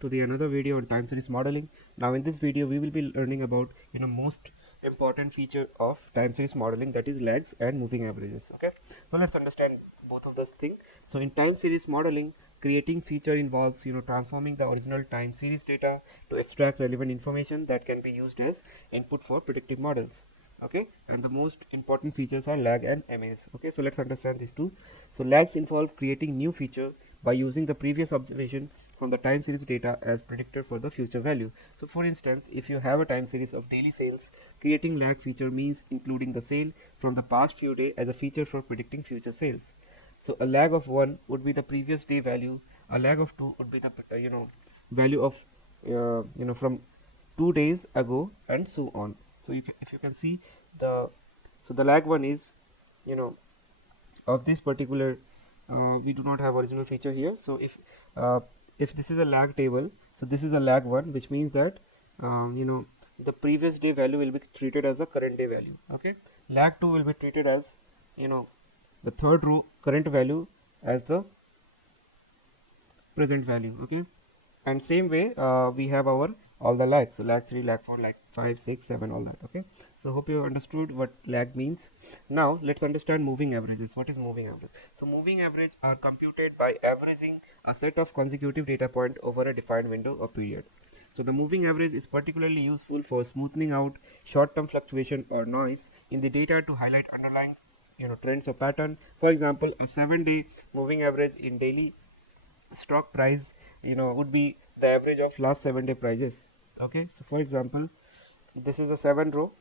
to the another video on time series modeling. Now in this video we will be learning about most important feature of time series modeling, that is lags and moving averages. Okay, so let's understand both of those things. So in time series modeling, creating feature involves transforming the original time series data to extract relevant information that can be used as input for predictive models. Okay, and the most important features are lag and MAs. Okay, so let's understand these two. So lags involve creating new feature by using the previous observation from the time series data as predictor for the future value. So for instance, if you have a time series of daily sales, creating lag feature means including the sale from the past few days as a feature for predicting future sales. So a lag of 1 would be the previous day value, a lag of 2 would be the value of from 2 days ago, and so on. So if you can see the the lag one is you know of this particular, we do not have original feature here. So uh, if this is a lag table, so this is a lag one, which means that the previous day value will be treated as a current day value. Okay, lag 2 will be treated as the third row current value as the present value. Okay, and same way we have our all the lags, so lag 3, lag 4, lag 5, 6, 7, all that. Okay, so hope you understood what lag means. Now let's understand moving averages. What is moving average? So moving average are computed by averaging a set of consecutive data point over a defined window or period. So the moving average is particularly useful for smoothing out short-term fluctuation or noise in the data to highlight underlying trends or pattern. For example, a 7-day moving average in daily stock price would be the average of last 7-day prices. Okay, so for example, this is a 7 row,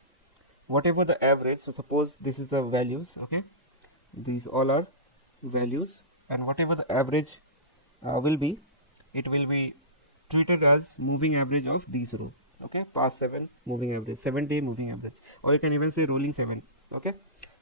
whatever the average, so suppose this is the values. Okay, these all are values, and whatever the average will be, it will be treated as moving average of these row. Okay, past 7 moving average, 7-day moving average, or you can even say rolling 7. Okay,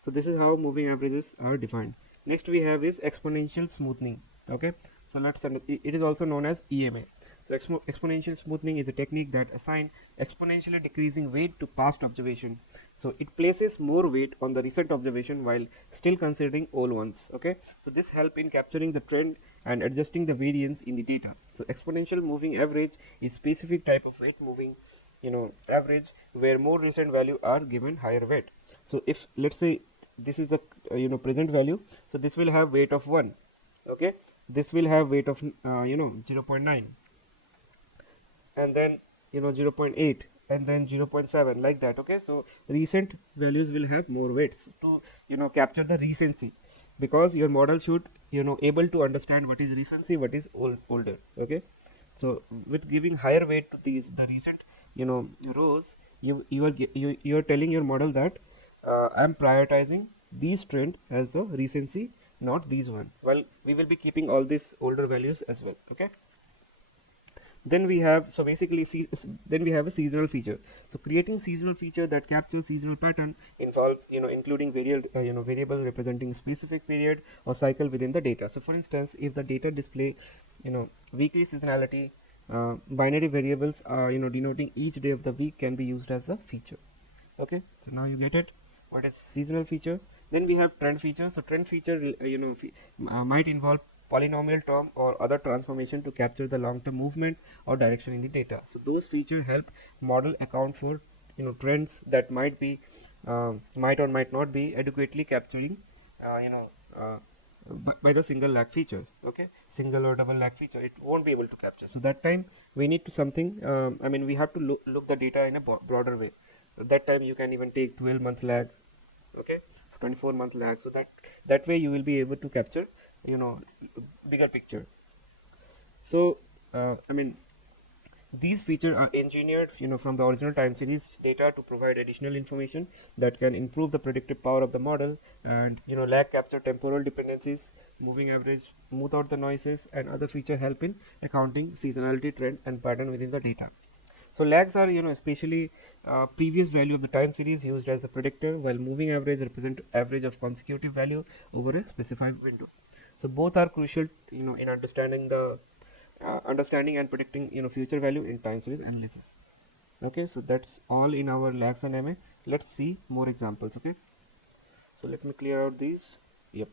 so this is how moving averages are defined. Next we have is exponential smoothing. Okay, so it is also known as EMA. So exponential smoothing is a technique that assigns exponentially decreasing weight to past observation. So it places more weight on the recent observation while still considering old ones. Okay, so this help in capturing the trend and adjusting the variance in the data. So exponential moving average is specific type of weight moving average where more recent value are given higher weight. So if let's say this is the present value, so this will have weight of 1. Okay, this will have weight of 0.9, and then 0.8, and then 0.7, like that. Okay, so recent values will have more weights to capture the recency, because your model should able to understand what is recency, what is older. Okay, so with giving higher weight to the recent rows, you are telling your model that I'm prioritizing these trend as the recency, not these one. Well, we will be keeping all these older values as well. Okay, then we have, so basically then we have a seasonal feature. So creating seasonal feature that captures seasonal pattern involve including variable representing specific period or cycle within the data. So for instance, if the data display weekly seasonality, binary variables are denoting each day of the week can be used as a feature. Okay, so now you get it, what is seasonal feature. Then we have trend feature. So trend feature might involve polynomial term or other transformation to capture the long-term movement or direction in the data. So those features help model account for trends that might or might not be adequately capturing uh, you know uh, by the single lag feature. Okay, single or double lag feature, it won't be able to capture. So that time we need to something, we have to look the data in a broader way. At that time you can even take 12-month lag. Okay, 24-month lag, so that way you will be able to capture bigger picture. So these features are engineered from the original time series data to provide additional information that can improve the predictive power of the model. And lag capture temporal dependencies, moving average smooth out the noises, and other feature help in accounting seasonality, trend, and pattern within the data. So lags are especially previous value of the time series used as the predictor, while moving average represent average of consecutive value over a specified window. So both are crucial in understanding and predicting future value in time series analysis. Okay, so that's all in our lags and MA. Let's see more examples. Okay, so let me clear out these. Yep.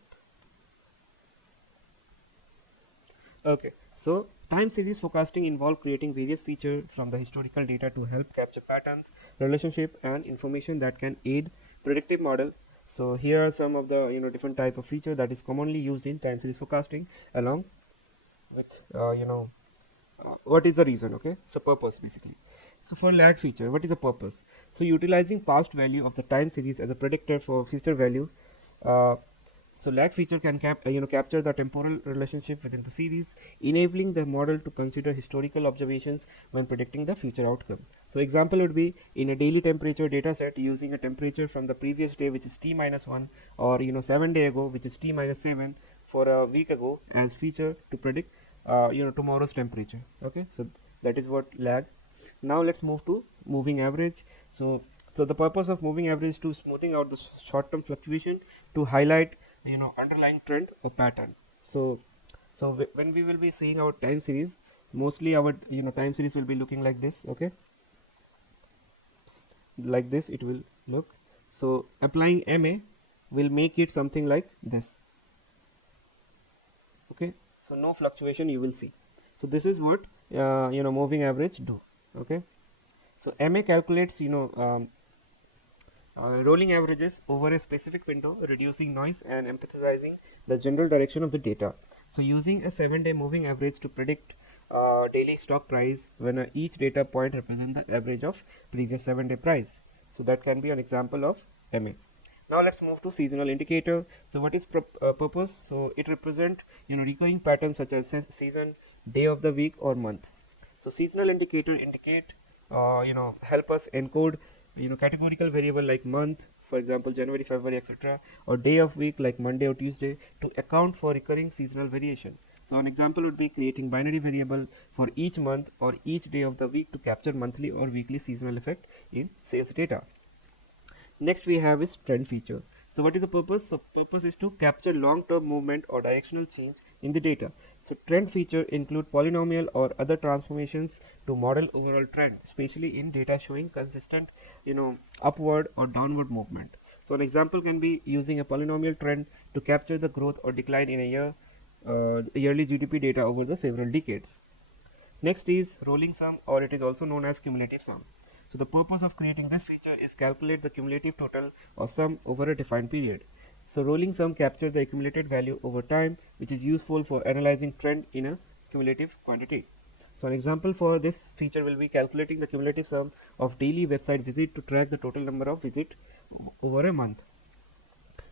Okay, so Time series forecasting involve creating various features from the historical data to help capture patterns, relationship, and information that can aid predictive model. So here are some of the different type of feature that is commonly used in time series forecasting, along with what is the reason. Okay, so purpose basically. So for lag feature, what is the purpose? So utilizing past value of the time series as a predictor for future value. uh, so lag feature can capture the temporal relationship within the series, enabling the model to consider historical observations when predicting the future outcome. So example would be in a daily temperature data set, using a temperature from the previous day, which is t minus 1, or 7 day ago, which is t minus 7, for a week ago, as feature to predict tomorrow's temperature. Okay, so that is what lag. Now let's move to moving average. So the purpose of moving average is to smoothing out the short term fluctuation, to highlight underlying trend or pattern. So when we will be seeing our time series, mostly our time series will be looking like this. Okay, like this it will look. So applying MA will make it something like this. Okay, so no fluctuation you will see. So this is what moving average do. Okay, so MA calculates rolling averages over a specific window, reducing noise and emphasizing the general direction of the data. So using a 7-day moving average to predict daily stock price, when each data point represents the average of previous 7-day price. So that can be an example of MA. Now let's move to seasonal indicator. So what is purpose? So it represent recurring patterns such as season, day of the week, or month. So seasonal indicator indicate help us encode categorical variable like month, for example January, February, etc., or day of week like Monday or Tuesday, to account for recurring seasonal variation. So an example would be creating binary variable for each month or each day of the week to capture monthly or weekly seasonal effect in sales data. Next we have is trend feature. So what is the purpose? So purpose is to capture long-term movement or directional change in the data. So trend feature include polynomial or other transformations to model overall trend, especially in data showing consistent upward or downward movement. So an example can be using a polynomial trend to capture the growth or decline in a year, yearly GDP data over the several decades. Next is rolling sum, or it is also known as cumulative sum. So the purpose of creating this feature is calculate the cumulative total or sum over a defined period. So rolling sum captures the accumulated value over time, which is useful for analyzing trend in a cumulative quantity. So an example for this feature will be calculating the cumulative sum of daily website visit to track the total number of visit over a month.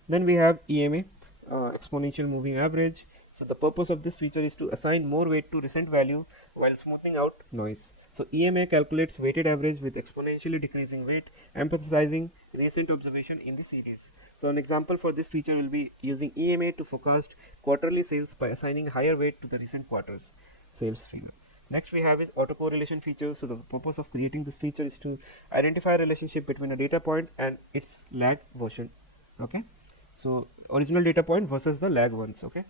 Then we have EMA, exponential moving average. So the purpose of this feature is to assign more weight to recent value while smoothing out noise. So EMA calculates weighted average with exponentially decreasing weight, emphasizing recent observation in the series. So an example for this feature will be using EMA to forecast quarterly sales by assigning higher weight to the recent quarters sales figure. Next we have is autocorrelation feature. So the purpose of creating this feature is to identify a relationship between a data point and its lag version. Okay, so original data point versus the lag ones. Okay,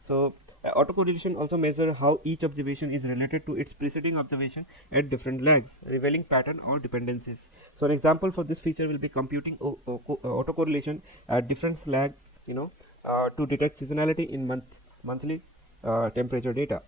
so autocorrelation also measure how each observation is related to its preceding observation at different lags, revealing pattern or dependencies. So an example for this feature will be computing autocorrelation at different lag to detect seasonality in monthly temperature data.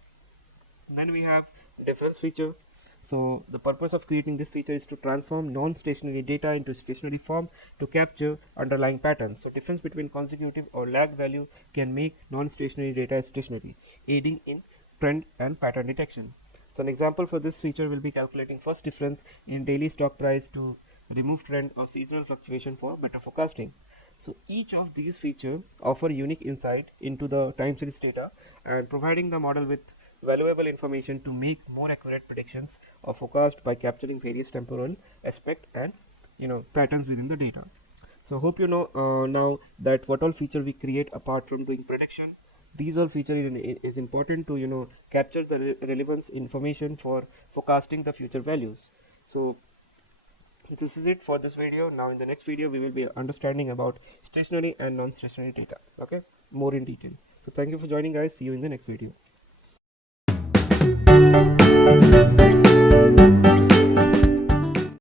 Then we have difference feature. So the purpose of creating this feature is to transform non-stationary data into stationary form to capture underlying patterns. So difference between consecutive or lag value can make non-stationary data stationary, aiding in trend and pattern detection. So an example for this feature will be calculating first difference in daily stock price to remove trend or seasonal fluctuation for better forecasting. So each of these features offer unique insight into the time series data and providing the model with valuable information to make more accurate predictions or forecast by capturing various temporal aspect and patterns within the data. So hope you know now that what all feature we create apart from doing prediction. These all feature is important to capture the relevance information for forecasting the future values. So this is it for this video. Now in the next video we will be understanding about stationary and non-stationary data. Okay, more in detail. So thank you for joining guys. See you in the next video.